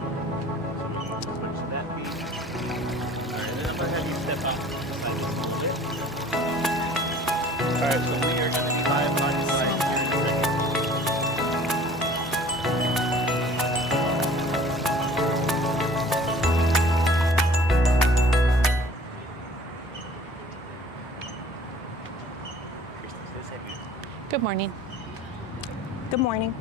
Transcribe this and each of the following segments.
So we want to switch to that beat. Alright, and then I'm going to have you step up just a little bit. Alright, so we are going to be live on your line here in a second. Good morning. Good morning.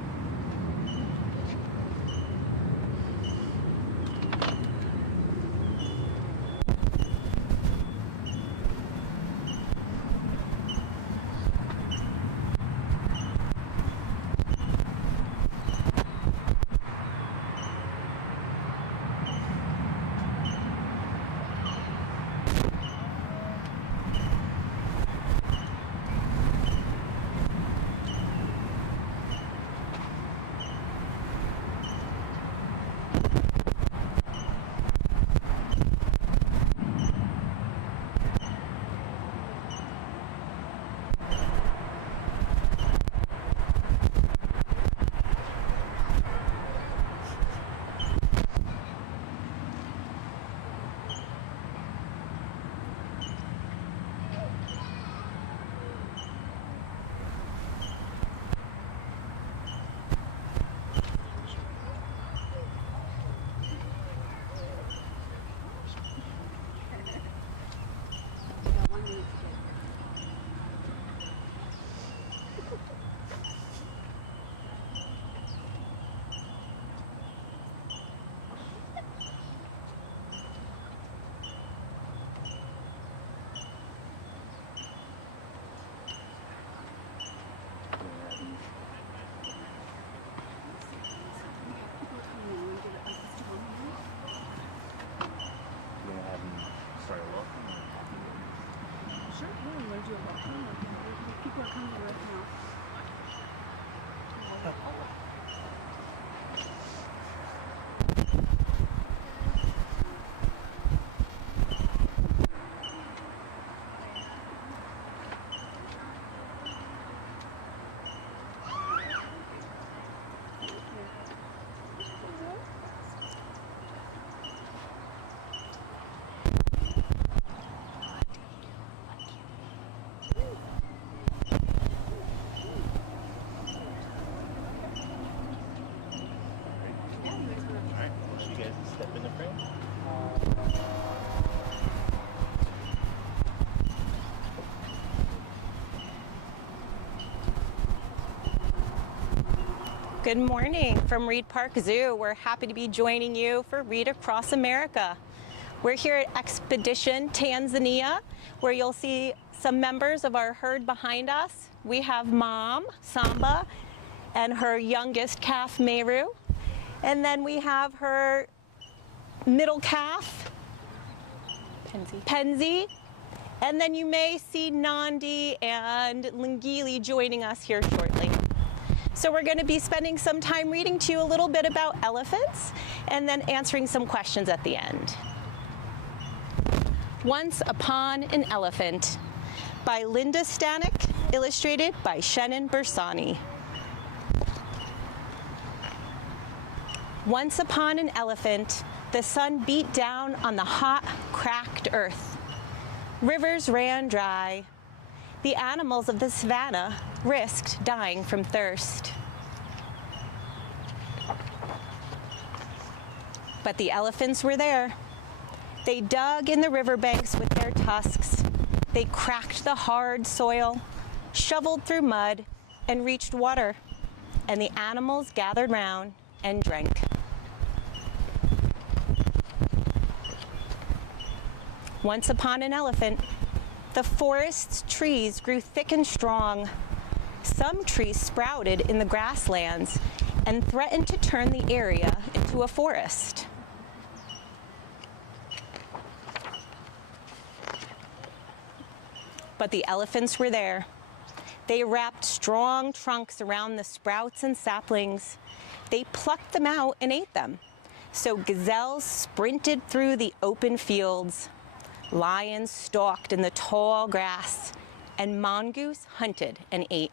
People are coming right now. Step in the frame. Good morning from Reid Park Zoo. We're happy to be joining you for Reid Across America. We're here at Expedition Tanzania, where you'll see some members of our herd behind us. We have Mom, Samba, and her youngest calf, Meru. And then we have her middle calf, Penzi. And then you may see Nandi and Lingili joining us here shortly. So we're going to be spending some time reading to you a little bit about elephants and then answering some questions at the end. Once Upon an Elephant by Linda Stanek, illustrated by Shannon Bersani. Once upon an elephant, the sun beat down on the hot, cracked earth. Rivers ran dry. The animals of the savannah risked dying from thirst. But the elephants were there. They dug in the riverbanks with their tusks. They cracked the hard soil, shoveled through mud, and reached water. And the animals gathered round and drank. Once upon an elephant, the forest's trees grew thick and strong. Some trees sprouted in the grasslands and threatened to turn the area into a forest. But the elephants were there. They wrapped strong trunks around the sprouts and saplings. They plucked them out and ate them. So gazelles sprinted through the open fields. Lions stalked in the tall grass, and mongoose hunted and ate.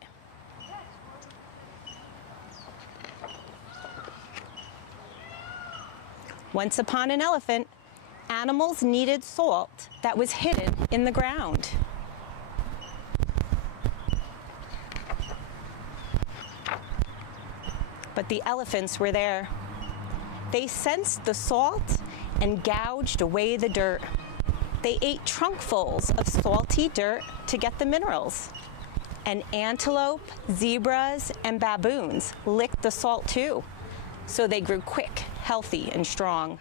Once upon an elephant, animals needed salt that was hidden in the ground. But the elephants were there. They sensed the salt and gouged away the dirt. They ate trunkfuls of salty dirt to get the minerals. And antelope, zebras, and baboons licked the salt too, so they grew quick, healthy, and strong.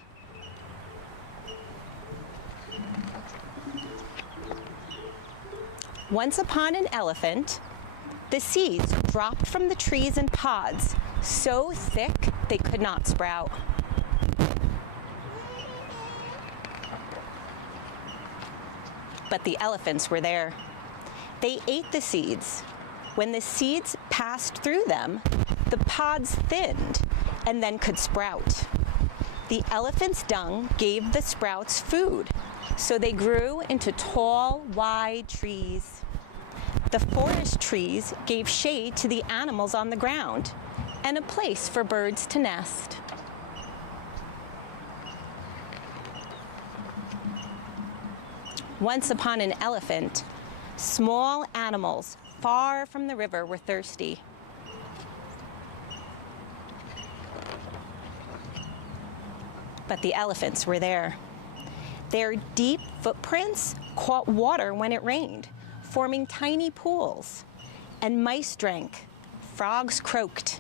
Once upon an elephant, the seeds dropped from the trees in pods so thick they could not sprout. But the elephants were there. They ate the seeds. When the seeds passed through them, the pods thinned and then could sprout. The elephant's dung gave the sprouts food, so they grew into tall, wide trees. The forest trees gave shade to the animals on the ground and a place for birds to nest. Once upon an elephant, small animals far from the river were thirsty. But the elephants were there. Their deep footprints caught water when it rained, forming tiny pools. And mice drank, frogs croaked,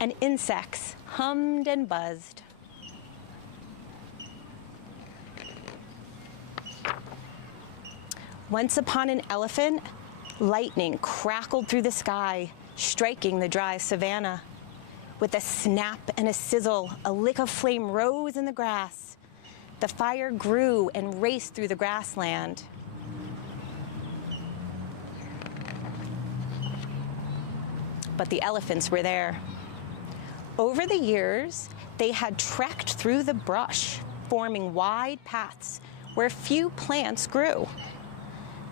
and insects hummed and buzzed. Once upon an elephant, lightning crackled through the sky, striking the dry savanna. With a snap and a sizzle, a lick of flame rose in the grass. The fire grew and raced through the grassland. But the elephants were there. Over the years, they had trekked through the brush, forming wide paths where few plants grew.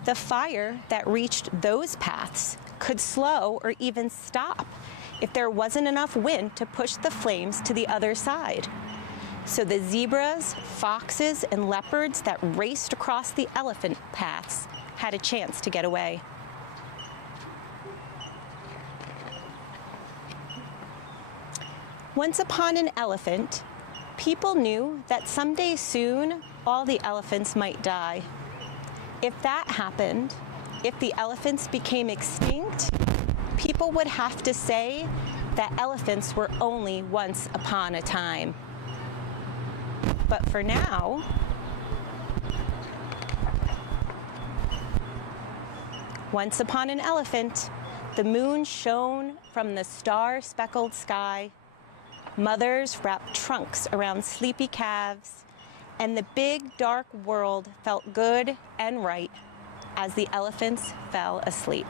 The fire that reached those paths could slow or even stop if there wasn't enough wind to push the flames to the other side. So the zebras, foxes, and leopards that raced across the elephant paths had a chance to get away. Once upon an elephant, people knew that someday soon all the elephants might die. If that happened, if the elephants became extinct, people would have to say that elephants were only once upon a time. But for now, once upon an elephant, the moon shone from the star-speckled sky. Mothers wrapped trunks around sleepy calves, and the big, dark world felt good and right as the elephants fell asleep.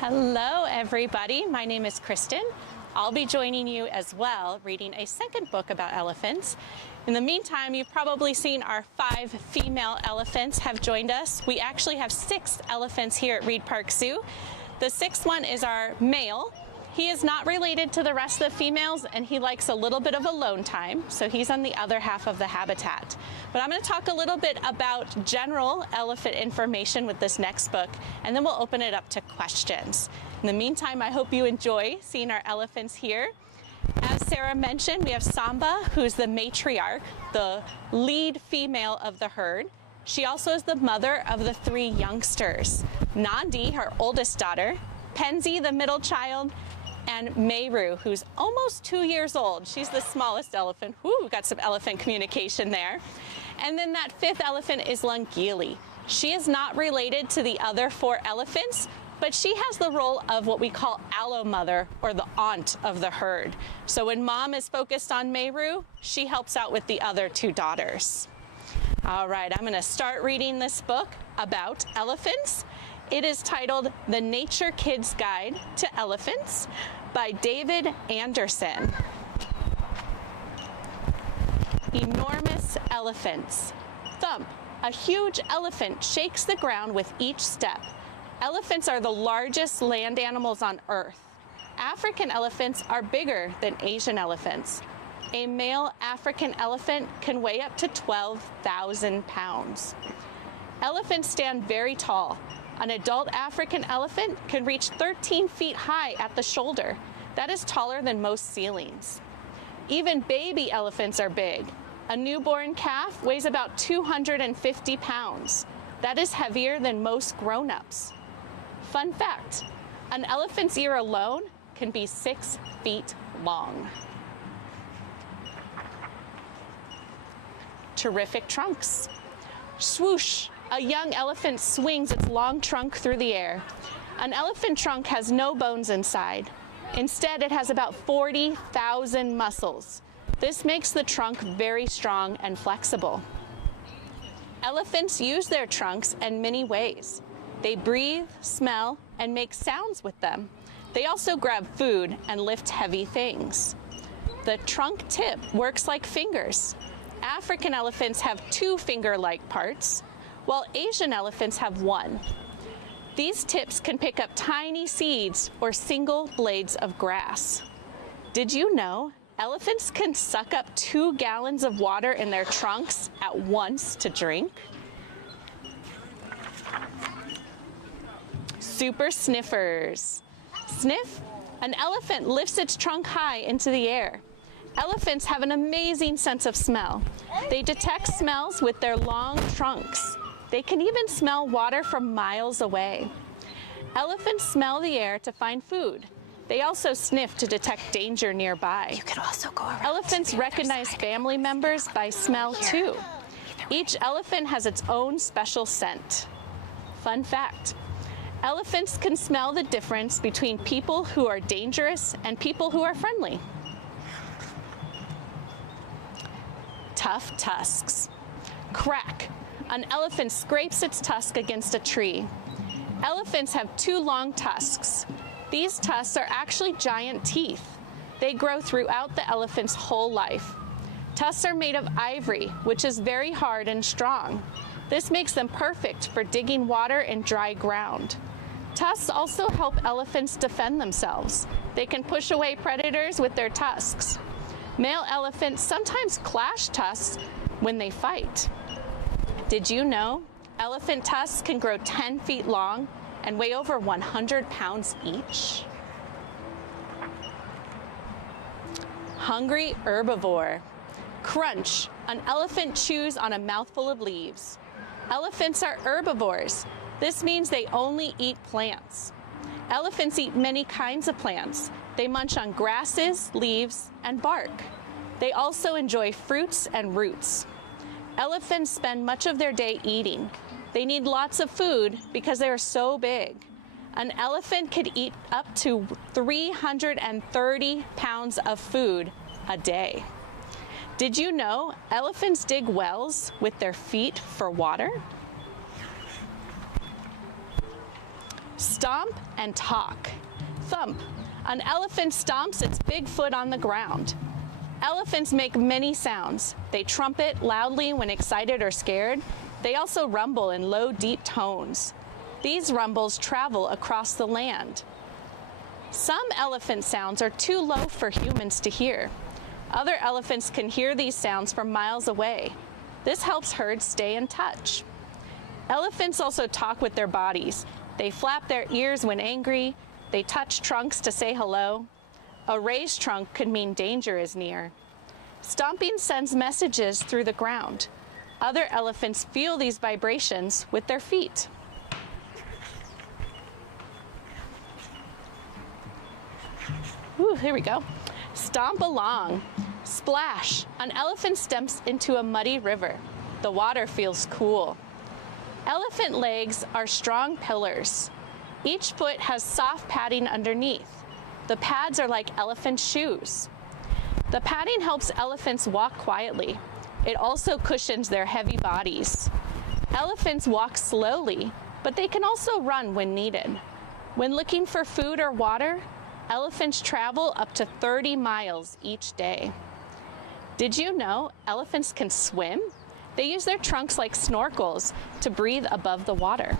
Hello, everybody. My name is Kristen. I'll be joining you as well, reading a second book about elephants. In the meantime, you've probably seen our 5 female elephants have joined us. We actually have 6 elephants here at Reid Park Zoo. The 6th one is our male. He is not related to the rest of the females, and he likes a little bit of alone time, so he's on the other half of the habitat. But I'm going to talk a little bit about general elephant information with this next book, and then we'll open it up to questions. In the meantime, I hope you enjoy seeing our elephants here. As Sarah mentioned, we have Samba, who's the matriarch, the lead female of the herd. She also is the mother of the 3 youngsters. Nandi, her oldest daughter, Penzi, the middle child, and Meru, who's almost 2 years old. She's the smallest elephant. Woo, we got some elephant communication there. And then that 5th elephant is Langili. She is not related to the other 4 elephants, but she has the role of what we call allo mother, or the aunt of the herd. So when mom is focused on Meru, she helps out with the other 2 daughters. All right, I'm going to start reading this book about elephants. It is titled The Nature Kid's Guide to Elephants by David Anderson. Enormous elephants thump, A huge elephant shakes the ground with each step. Elephants are the largest land animals on Earth. African elephants are bigger than Asian elephants. A male African elephant can weigh up to 12,000 pounds. Elephants stand very tall. An adult African elephant can reach 13 feet high at the shoulder. That is taller than most ceilings. Even baby elephants are big. A newborn calf weighs about 250 pounds. That is heavier than most grown-ups. Fun fact, an elephant's ear alone can be 6 feet long. Terrific trunks. Swoosh, a young elephant swings its long trunk through the air. An elephant trunk has no bones inside. Instead, it has about 40,000 muscles. This makes the trunk very strong and flexible. Elephants use their trunks in many ways. They breathe, smell, and make sounds with them. They also grab food and lift heavy things. The trunk tip works like fingers. African elephants have 2 finger-like parts, while Asian elephants have 1. These tips can pick up tiny seeds or single blades of grass. Did you know elephants can suck up 2 gallons of water in their trunks at once to drink? Super sniffers. Sniff, an elephant lifts its trunk high into the air. Elephants have an amazing sense of smell. They detect smells with their long trunks. They can even smell water from miles away. Elephants smell the air to find food. They also sniff to detect danger nearby. You could also go around. Elephants recognize family members by smell too. Each elephant has its own special scent. Fun fact, elephants can smell the difference between people who are dangerous and people who are friendly. Tough tusks. Crack. An elephant scrapes its tusk against a tree. Elephants have 2 long tusks. These tusks are actually giant teeth. They grow throughout the elephant's whole life. Tusks are made of ivory, which is very hard and strong. This makes them perfect for digging water in dry ground. Tusks also help elephants defend themselves. They can push away predators with their tusks. Male elephants sometimes clash tusks when they fight. Did you know elephant tusks can grow 10 feet long and weigh over 100 pounds each? Hungry herbivore. Crunch. An elephant chews on a mouthful of leaves. Elephants are herbivores. This means they only eat plants. Elephants eat many kinds of plants. They munch on grasses, leaves, and bark. They also enjoy fruits and roots. Elephants spend much of their day eating. They need lots of food because they are so big. An elephant could eat up to 330 pounds of food a day. Did you know elephants dig wells with their feet for water? Stomp and talk. Thump. An elephant stomps its big foot on the ground. Elephants make many sounds. They trumpet loudly when excited or scared. They also rumble in low, deep tones. These rumbles travel across the land. Some elephant sounds are too low for humans to hear. Other elephants can hear these sounds from miles away. This helps herds stay in touch. Elephants also talk with their bodies. They flap their ears when angry. They touch trunks to say hello. A raised trunk could mean danger is near. Stomping sends messages through the ground. Other elephants feel these vibrations with their feet. Ooh, here we go. Stomp along. Splash. An elephant steps into a muddy river. The water feels cool. Elephant legs are strong pillars. Each foot has soft padding underneath. The pads are like elephant shoes. The padding helps elephants walk quietly. It also cushions their heavy bodies. Elephants walk slowly, but they can also run when needed. When looking for food or water, elephants travel up to 30 miles each day. Did you know elephants can swim? They use their trunks like snorkels to breathe above the water.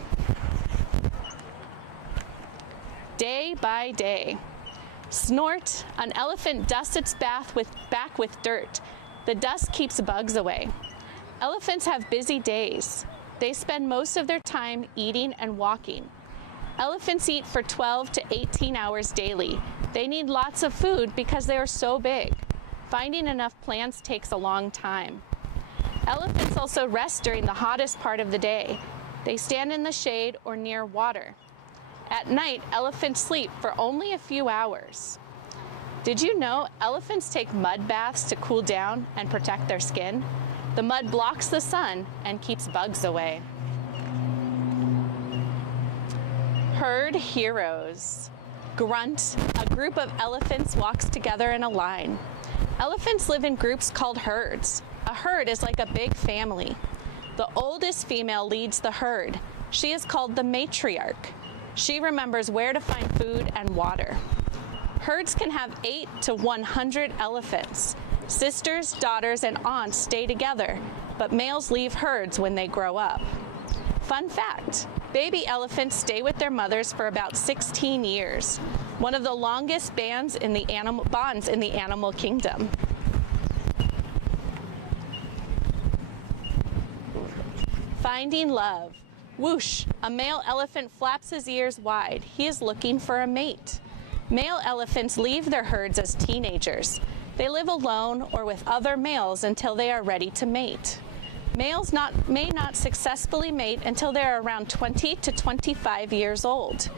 Day by day. Snort, an elephant dusts its back with dirt. The dust keeps bugs away. Elephants have busy days. They spend most of their time eating and walking. Elephants eat for 12 to 18 hours daily. They need lots of food because they are so big. Finding enough plants takes a long time. Elephants also rest during the hottest part of the day. They stand in the shade or near water. At night, elephants sleep for only a few hours. Did you know elephants take mud baths to cool down and protect their skin? The mud blocks the sun and keeps bugs away. Herd heroes. Grunt, a group of elephants walks together in a line. Elephants live in groups called herds. A herd is like a big family. The oldest female leads the herd. She is called the matriarch. She remembers where to find food and water. Herds can have 8 to 100 elephants. Sisters, daughters, and aunts stay together, but males leave herds when they grow up. Fun fact, baby elephants stay with their mothers for about 16 years, one of the longest bonds in the animal kingdom. Finding love. Whoosh, a male elephant flaps his ears wide. He is looking for a mate. Male elephants leave their herds as teenagers. They live alone or with other males until they are ready to mate. Males may not successfully mate until they are around 20 to 25 years old.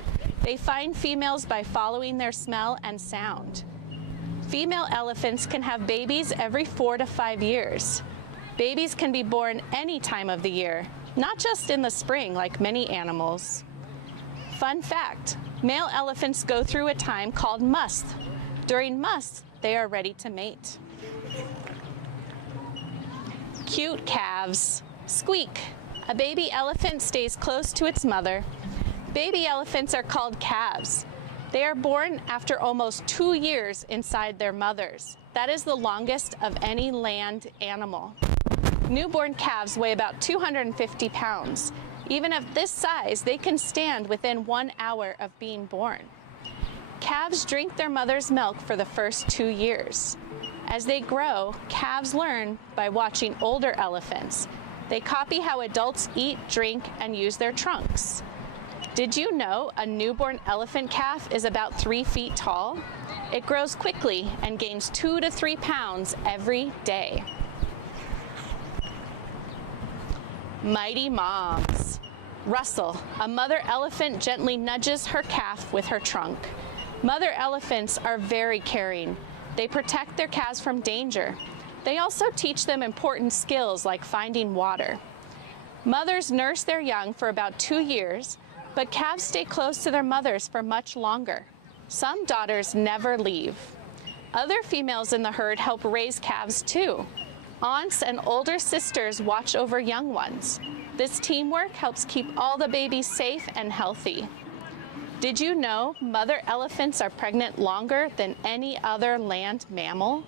They find females by following their smell and sound. Female elephants can have babies every 4 to 5 years. Babies can be born any time of the year, not just in the spring like many animals. Fun fact, male elephants go through a time called must. During must, they are ready to mate. Cute calves. Squeak. A baby elephant stays close to its mother. Baby elephants are called calves. They are born after almost 2 years inside their mothers. That is the longest of any land animal. Newborn calves weigh about 250 pounds. Even at this size, they can stand within 1 hour of being born. Calves drink their mother's milk for the first 2 years. As they grow, calves learn by watching older elephants. They copy how adults eat, drink, and use their trunks. Did you know a newborn elephant calf is about 3 feet tall? It grows quickly and gains 2 to 3 pounds every day. Mighty moms. Rustle, a mother elephant gently nudges her calf with her trunk. Mother elephants are very caring. They protect their calves from danger. They also teach them important skills like finding water. Mothers nurse their young for about 2 years, but calves stay close to their mothers for much longer. Some daughters never leave. Other females in the herd help raise calves too. Aunts and older sisters watch over young ones. This teamwork helps keep all the babies safe and healthy. Did you know mother elephants are pregnant longer than any other land mammal?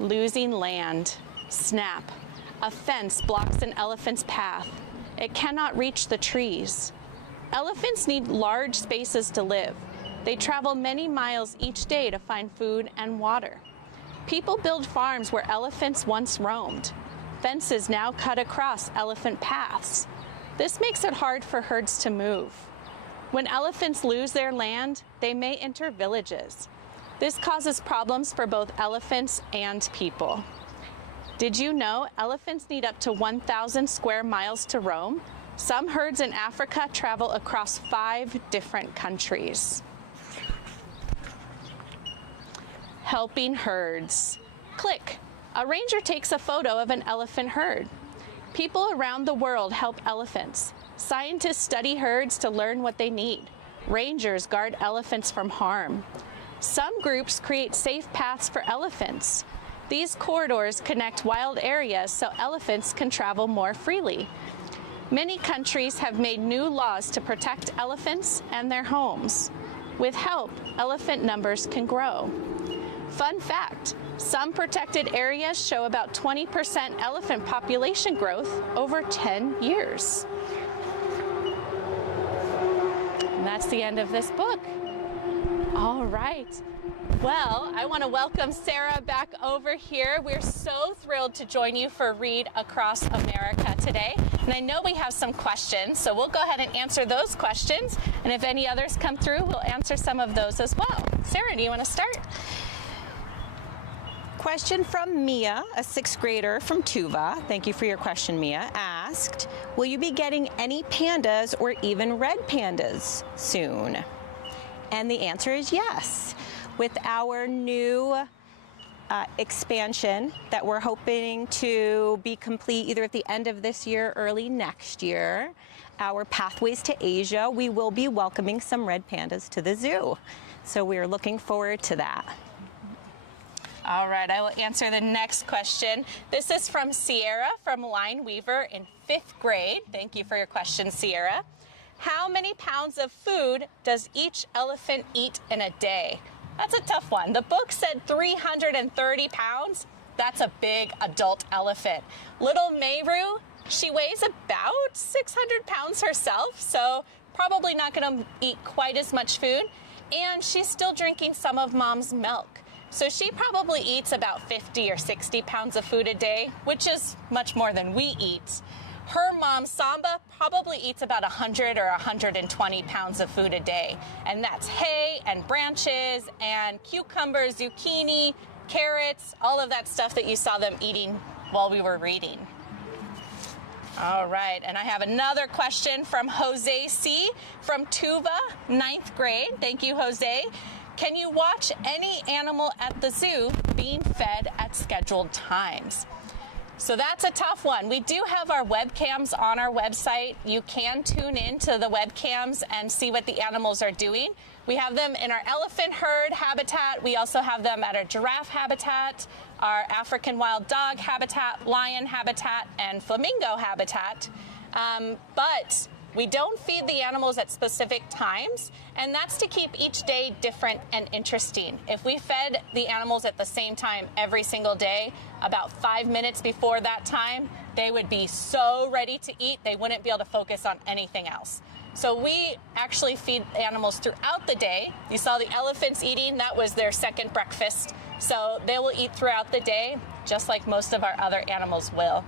Losing land. Snap. A fence blocks an elephant's path. It cannot reach the trees. Elephants need large spaces to live. They travel many miles each day to find food and water. People build farms where elephants once roamed. Fences now cut across elephant paths. This makes it hard for herds to move. When elephants lose their land, they may enter villages. This causes problems for both elephants and people. Did you know elephants need up to 1,000 square miles to roam? Some herds in Africa travel across 5 different countries. Helping herds. Click. A ranger takes a photo of an elephant herd. People around the world help elephants. Scientists study herds to learn what they need. Rangers guard elephants from harm. Some groups create safe paths for elephants. These corridors connect wild areas so elephants can travel more freely. Many countries have made new laws to protect elephants and their homes. With help, elephant numbers can grow. Fun fact, some protected areas show about 20% elephant population growth over 10 years. And that's the end of this book. All right. Well, I want to welcome Sarah back over here. We're so thrilled to join you for Read Across America today. And I know we have some questions, so we'll go ahead and answer those questions. And if any others come through, we'll answer some of those as well. Sarah, do you want to start? Question from Mia, a 6th grader from Tuva. Thank you for your question, Mia. Asked, will you be getting any pandas or even red pandas soon? And the answer is yes. With our new expansion that we're hoping to be complete either at the end of this year or early next year, our Pathways to Asia, we will be welcoming some red pandas to the zoo. So we're looking forward to that. All right, I will answer the next question. This is from Sierra from Line Weaver in 5th grade. Thank you for your question, Sierra. How many pounds of food does each elephant eat in a day? That's a tough one. The book said 330 pounds. That's a big adult elephant. Little Meru, she weighs about 600 pounds herself, so probably not going to eat quite as much food. And she's still drinking some of Mom's milk. So she probably eats about 50 or 60 pounds of food a day, which is much more than we eat. Her mom, Samba, probably eats about 100 or 120 pounds of food a day. And that's hay and branches and cucumbers, zucchini, carrots, all of that stuff that you saw them eating while we were reading. All right, and I have another question from Jose C. from Tuva, 9th grade. Thank you, Jose. Can you watch any animal at the zoo being fed at scheduled times? So that's a tough one. We do have our webcams on our website. You can tune in to the webcams and see what the animals are doing. We have them in our elephant herd habitat. We also have them at our giraffe habitat, our African wild dog habitat, lion habitat, and flamingo habitat. But we don't feed the animals at specific times, and that's to keep each day different and interesting. If we fed the animals at the same time every single day, about 5 minutes before that time, they would be so ready to eat, they wouldn't be able to focus on anything else. So we actually feed animals throughout the day. You saw the elephants eating, that was their second breakfast. So they will eat throughout the day, just like most of our other animals will.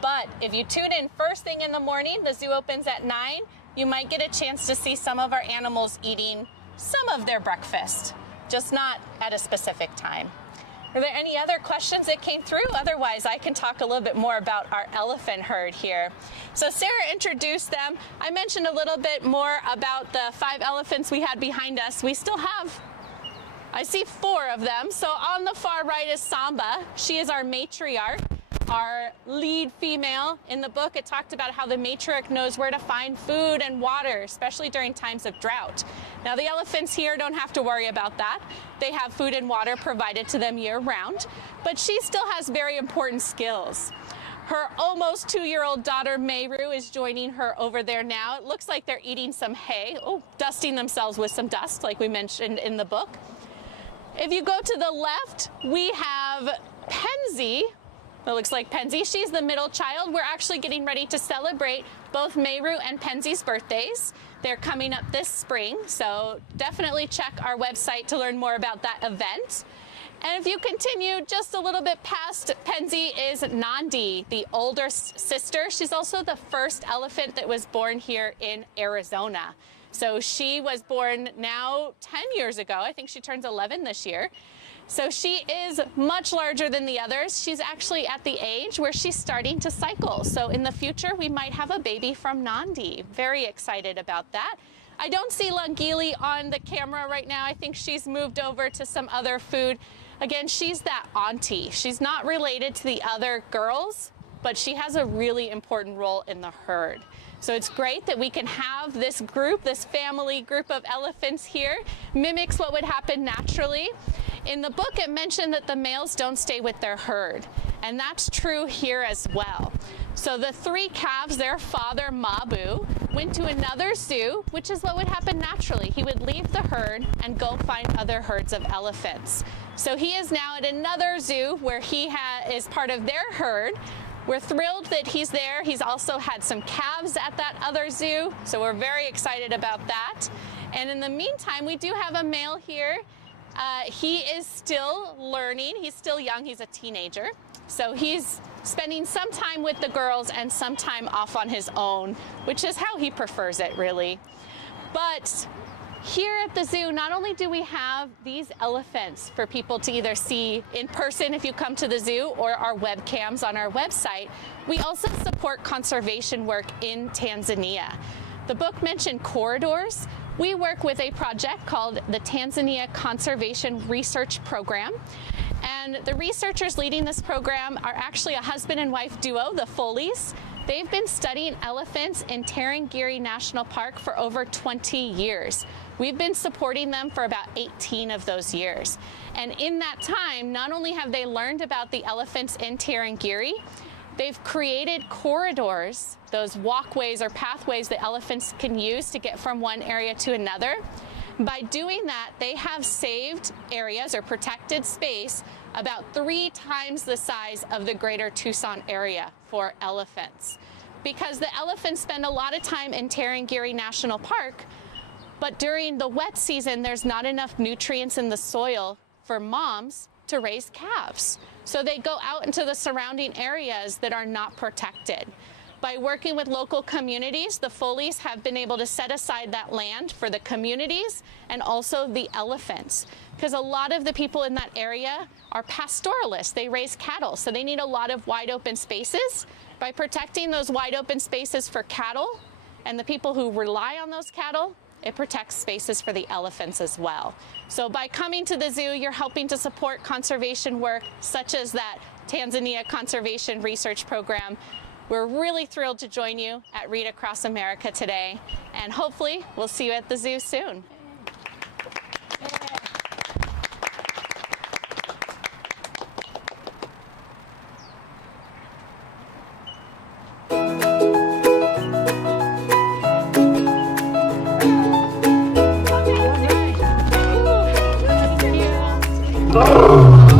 But if you tune in first thing in the morning, the zoo opens at 9, you might get a chance to see some of our animals eating some of their breakfast, just not at a specific time. Are there any other questions that came through? Otherwise, I can talk a little bit more about our elephant herd here. So Sarah introduced them. I mentioned a little bit more about the 5 elephants we had behind us. We still have, I see 4 of them. So on the far right is Samba. She is our matriarch, our lead female. In the book, it talked about how the matriarch knows where to find food and water, especially during times of drought. Now, the elephants here don't have to worry about that. They have food and water provided to them year-round, but she still has very important skills. Her almost 2-year-old daughter, Meru, is joining her over there now. It looks like they're eating some hay, dusting themselves with some dust, like we mentioned in the book. If you go to the left, we have Penzi. It looks like Penzi. She's the middle child. We're actually getting ready to celebrate both Meru and Penzi's birthdays. They're coming up this spring, so definitely check our website to learn more about that event. And if you continue just a little bit past Penzi is Nandi, the older sister. She's also the first elephant that was born here in Arizona. So she was born now 10 years ago. I think she turns 11 this year. So she is much larger than the others. She's actually at the age where she's starting to cycle. So in the future, we might have a baby from Nandi. Very excited about that. I don't see Langili on the camera right now. I think she's moved over to some other food. Again, she's that auntie. She's not related to the other girls, but she has a really important role in the herd. So it's great that we can have this group, this family group of elephants here, mimics what would happen naturally. In the book, it mentioned that the males don't stay with their herd, and that's true here as well. So the 3 calves, their father, Mabu, went to another zoo, which is what would happen naturally. He would leave the herd and go find other herds of elephants. So he is now at another zoo where he is part of their herd. We're thrilled that he's there. He's also had some calves at that other zoo, so we're very excited about that. And in the meantime, we do have a male here. He is still learning. He's still young. He's a teenager. So he's spending some time with the girls and some time off on his own, which is how he prefers it, really. But here at the zoo, not only do we have these elephants for people to either see in person if you come to the zoo or our webcams on our website, we also support conservation work in Tanzania. The book mentioned corridors. We work with a project called the Tanzania Conservation Research Program. And the researchers leading this program are actually a husband and wife duo, the Foleys. They've been studying elephants in Tarangire National Park for over 20 years. We've been supporting them for about 18 of those years. And in that time, not only have they learned about the elephants in Tarangire, they've created corridors, those walkways or pathways that elephants can use to get from one area to another. By doing that, they have saved areas or protected space about 3 times the size of the greater Tucson area for elephants. Because the elephants spend a lot of time in Tarangire National Park, but during the wet season, there's not enough nutrients in the soil for moms to raise calves. So they go out into the surrounding areas that are not protected. By working with local communities, the Foleys have been able to set aside that land for the communities and also the elephants. Because a lot of the people in that area are pastoralists. They raise cattle, so they need a lot of wide open spaces. By protecting those wide open spaces for cattle and the people who rely on those cattle, it protects spaces for the elephants as well. So by coming to the zoo, you're helping to support conservation work such as that Tanzania Conservation Research Program. We're really thrilled to join you at Reid Across America today, and hopefully we'll see you at the zoo soon. Thank you.